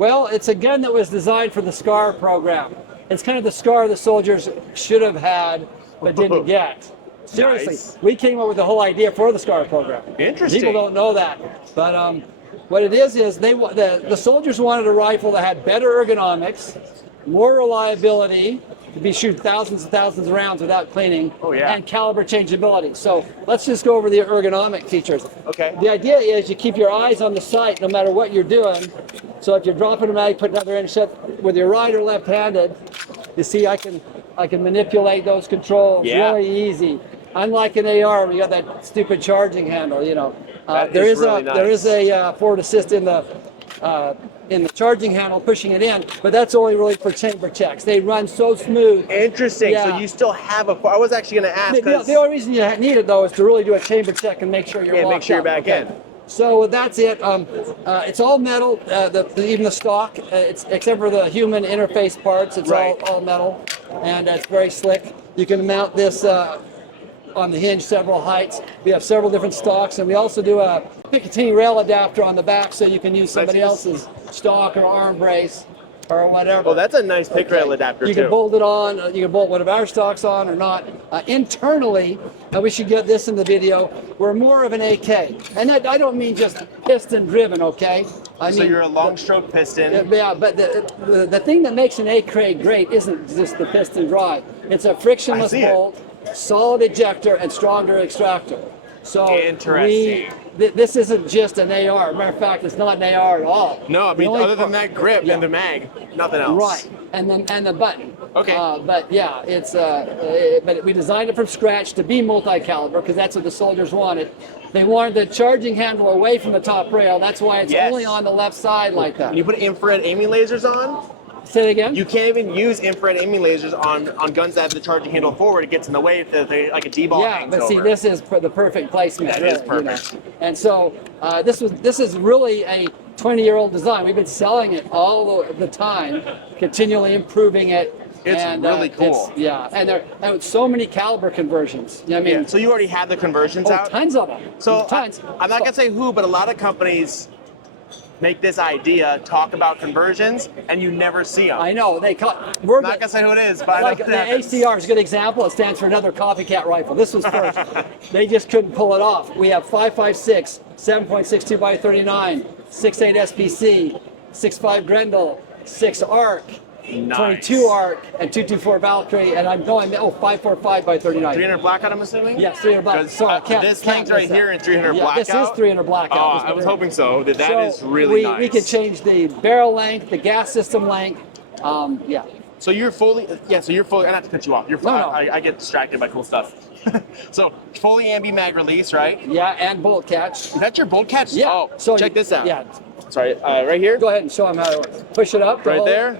Well, it's a gun that was designed for the SCAR program. It's kind of the SCAR the soldiers should have had but didn't get. Seriously, Nice. we came up with the whole idea for the SCAR program. Interesting. People don't know that, but what it is the soldiers wanted a rifle that had better ergonomics, more reliability, to be shoot thousands and thousands of rounds without cleaning, and caliber changeability. So let's just go over the ergonomic features. Okay. The idea is you keep your eyes on the sight no matter what you're doing. So if you're dropping a mag, put another in, with your right or left-handed, you see I can manipulate those controls really easy. Unlike an AR, we got that stupid charging handle. You know, there is a forward assist in the charging handle pushing it in, but that's only really for chamber checks. They run so smooth. Interesting. So you still have I was actually going to ask. The only reason you need it though is to really do a chamber check and make sure you're locked make sure you're up, back in. So that's it. It's all metal. Even the stock, except for the human interface parts, it's all metal, and it's very slick. You can mount this on the hinge several heights. We have several different stocks, and we also do a Picatinny rail adapter on the back, so you can use somebody else's stock or arm brace or whatever. Oh, that's a nice pick rail adapter You too. can bolt it on. You can bolt one of our stocks on or not. Internally, and we should get this in the video, we're more of an AK. And I don't mean just piston driven, okay? I mean, you're a long stroke piston. Yeah, but the thing that makes an AK great isn't just the piston drive. It's a frictionless bolt, solid ejector, and stronger extractor. So interesting. This isn't just an AR. Matter of fact, it's not an AR at all. No, I mean other than that grip and the mag, nothing else. Right, and the button. Okay. But yeah, it's but we designed it from scratch to be multi-caliber because that's what the soldiers wanted. They wanted the charging handle away from the top rail. That's why it's only on the left side like that. Can you put infrared aiming lasers on? Say it again? You can't even use infrared aiming lasers on guns that have the charging handle forward. It gets in the way if like a D-ball hangs but see, over. this is the perfect placement. That really, is perfect. You know? And so this is really a 20-year-old design. We've been selling it all the time, continually improving it. It's really cool. And so many caliber conversions. You know what I mean? So you already have the conversions out? Tons of them. So tons. I'm not gonna say who, but a lot of companies make this idea, talk about conversions, and you never see them. I know. I'm not gonna say who it is, but like I know the XCR is a good example. It stands for another copycat rifle. This was first. They just couldn't pull it off. We have 5.56, 7.62 by 39, 6.8 SPC, 6.5 Grendel, 6 ARC. 22 ARC and 224 Valkyrie, and I'm going 545 by 39. 300 blackout, I'm assuming? Yes, 300 blackout. Sorry, this thing's right here in 300 blackout. This is 300 blackout. Oh, I was hoping so. That is really nice. We can change the barrel length, the gas system length. So you're fully, so you're fully, I not to cut you off. You're fully, No. I get distracted by cool stuff. So fully ambi mag release, right? Yeah, and bolt catch. Is that your bolt catch? Yeah. Oh, so check this out. Yeah. Sorry, right here? Go ahead and show them how it works. Push it up. Right there.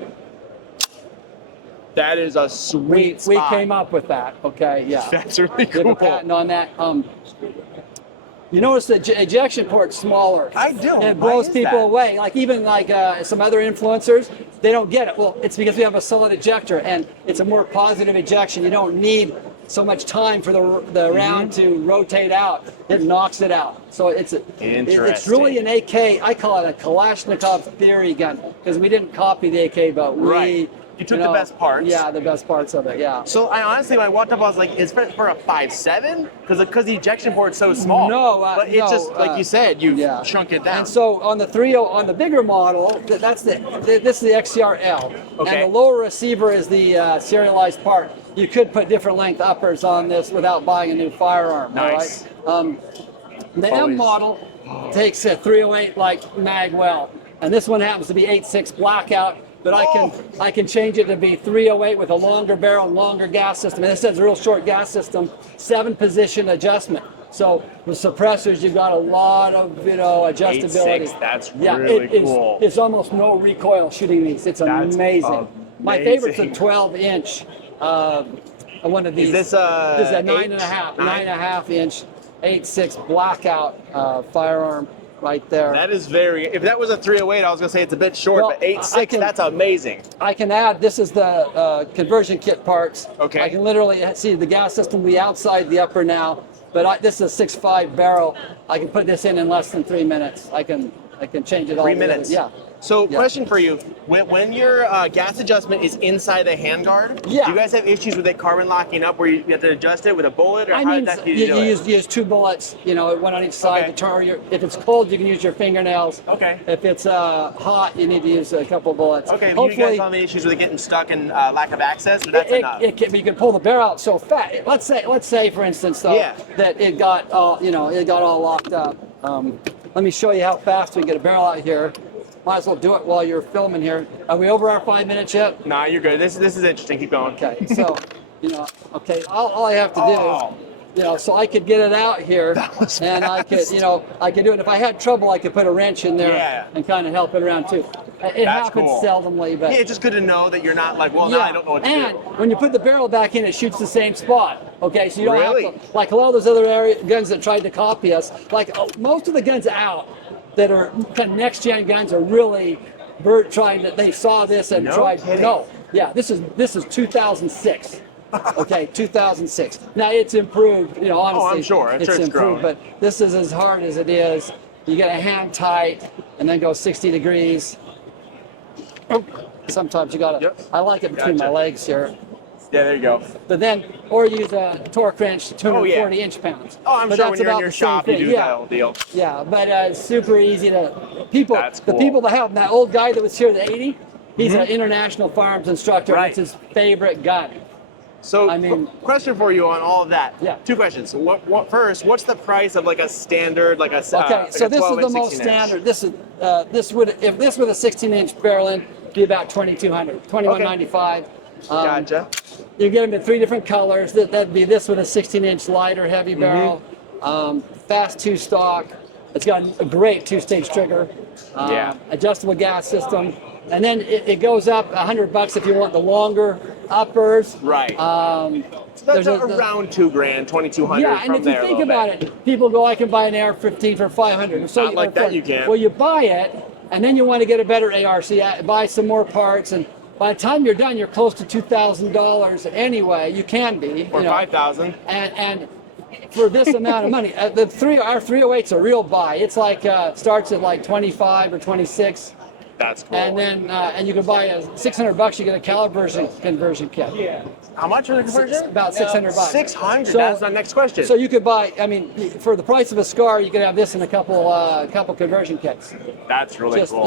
That is a sweet spot. We came up with that. Okay, yeah. That's really cool. Did a patent on that. You notice the ejection port's smaller. I do. And it blows people away. Like even some other influencers, they don't get it. Well, it's because we have a solid ejector and it's a more positive ejection. You don't need so much time for the round to rotate out. It knocks it out. So it's really an AK. I call it a Kalashnikov theory gun because we didn't copy the AK, but You took the best parts. Yeah, the best parts of it, yeah. So I honestly, when I walked up, I was like, is it for a 5.7? Because the ejection port's so small. No, but it's just, like you said, you've shrunk it down. And so on the 3.0, on the bigger model, this is the XCR L. Okay. And the lower receiver is the serialized part. You could put different length uppers on this without buying a new firearm, nice. all right? The M model takes a 308 like magwell. And this one happens to be 8.6 blackout. But I can change it to be 308 with a longer barrel and longer gas system. And this has a real short gas system, 7-position adjustment. So with suppressors, you've got a lot of adjustability. 8.6, that's really cool. It's almost no recoil shooting these. It's amazing. My favorite's a 12-inch. One of these. Is this a 9.5 inch, 8.6 blackout firearm. Right there. That is if that was a 308, I was going to say it's a bit short, but 8.6, that's amazing. I can add, this is the conversion kit parts. Okay. I can literally see the gas system be outside the upper now, but this is a 6.5 barrel. I can put this in less than 3 minutes. I can I can change it all. 3 minutes. Yeah. So, Yeah. question for you: when your gas adjustment is inside the handguard, Yeah. do you guys have issues with it carbon locking up, where you have to adjust it with a bullet, or I how mean, does that you do it? use 2 bullets, you know, one on each side Okay. to turn if it's cold, you can use your fingernails. Okay. If it's hot, you need to use a couple bullets. Okay, but you Hopefully, guys don't have any issues with it getting stuck and lack of access, or that's enough? you can pull the barrel out so fast. Let's say, for instance, though, Yeah. that it got all, it got all locked up. Let me show you how fast we can get a barrel out here. Might as well do it while you're filming here. Are we over our 5 minutes yet? Nah, you're good. This is interesting. Keep going. Okay, so, okay, all I have to do, so I could get it out here, and I could, I could do it. If I had trouble, I could put a wrench in there and kind of help it around too. It happens cool. seldomly, but Yeah, it's just good to know that you're not like, well, now I don't know what to and do. when you put the barrel back in, it shoots the same spot. Okay, so you don't Really? have to, like a lot of those other guns that tried to copy us, like most of the guns out that are kind of next gen guns are really trying to, they saw this and tried, yeah, this is 2006. Okay, 2006. Now it's improved, honestly. Oh, I'm sure. I'm sure it's improved, growing. but this is as hard as it is. You get a hand tight and then go 60 degrees. Sometimes you gotta, I like it between my legs here. Yeah, there you go. But then, or use a torque wrench, 240 inch-pounds. Oh, I'm but sure that's when you're in about your the same shop, you thing. do that whole deal. Yeah, but it's super easy to, people, That's the cool. people that have, that old guy that was here in the 80, he's an international firearms instructor. Right. It's his favorite gun. So, I mean- question for you on all of that. Yeah. 2 questions. First, what's the price of like a standard, like a Okay, so this is the most standard. This is if this with a 16-inch barrel in, be about $2,200, $2,195. Gotcha. You get them in 3 different colors. That'd be this with a 16-inch lighter, heavy barrel, fast 2-stock. It's got a great 2-stage trigger, adjustable gas system, and then it goes up $100 if you want the longer uppers. Right. So that's around $2,000, $2,200. Yeah, and if you think about it, people go, I can buy an AR-15 for $500. So Not like that you can. Well, you buy it, and then you want to get a better AR, so you buy some more parts, and by the time you're done, you're close to $2,000 anyway. You can be. Or $5,000. And for this amount of money, our 308's a real buy. It's like starts at like 25 or 26. That's cool. And then and you can buy $600. You get a caliber conversion kit. Yeah. How much for the conversion? About $600. 600. So- That's my next question. So you could buy. I mean, for the price of a SCAR, you could have this in a couple conversion kits. That's really Just cool.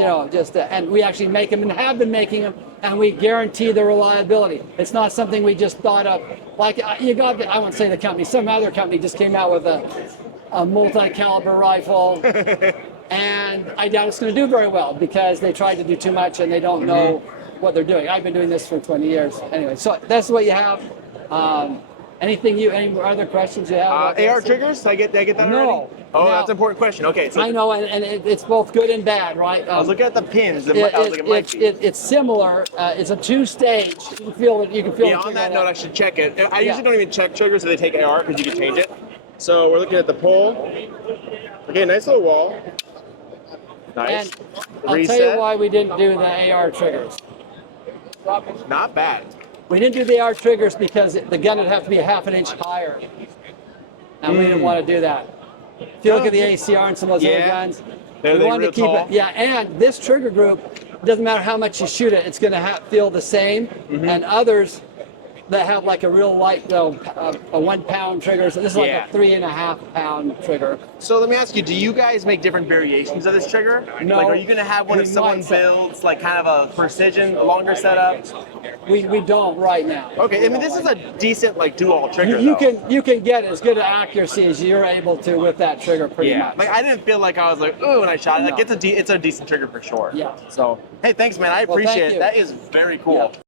and we actually make them and have been making them, and we guarantee the reliability. It's not something we just thought of. Like I won't say the company. Some other company just came out with a multi-caliber rifle. And I doubt it's going to do very well because they tried to do too much and they don't know what they're doing. I've been doing this for 20 years. Anyway, so that's what you have. Any other questions you have? AR triggers? Did I get that No. already? Oh, No. that's an important question. Okay, so I know, and it's both good and bad, right? I was looking at the pins. I was like, it might be. It's similar. It's a 2-stage. You can feel Yeah, on that note, I should check it. I usually don't even check triggers if they take AR because you can change it. So we're looking at the pull. Okay, nice little wall. Nice. And I'll tell you Reset. why we didn't do the AR triggers. Not bad. We didn't do the AR triggers because the gun would have to be a half an inch higher. And we didn't want to do that. If you look at the ACR and some of those other guns, They're we wanted real to keep tall. it. Yeah, and this trigger group, it doesn't matter how much you shoot it, it's going to feel the same. And others that have like a real light, a 1 pound trigger, so this is like a 3.5 pound trigger. So let me ask you, do you guys make different variations of this trigger? No. Like, are you going to have one if We someone might. builds like kind of a precision, a longer setup? We don't right now. Okay, I mean this is a decent like dual trigger. You though. can get as good an accuracy as you're able to with that trigger pretty much. Like I didn't feel like I was like, ooh, when I shot it. Like No. it's a decent trigger for sure. Yeah. So hey, thanks, man. I Well, thank appreciate it. you. That is very cool. Yeah.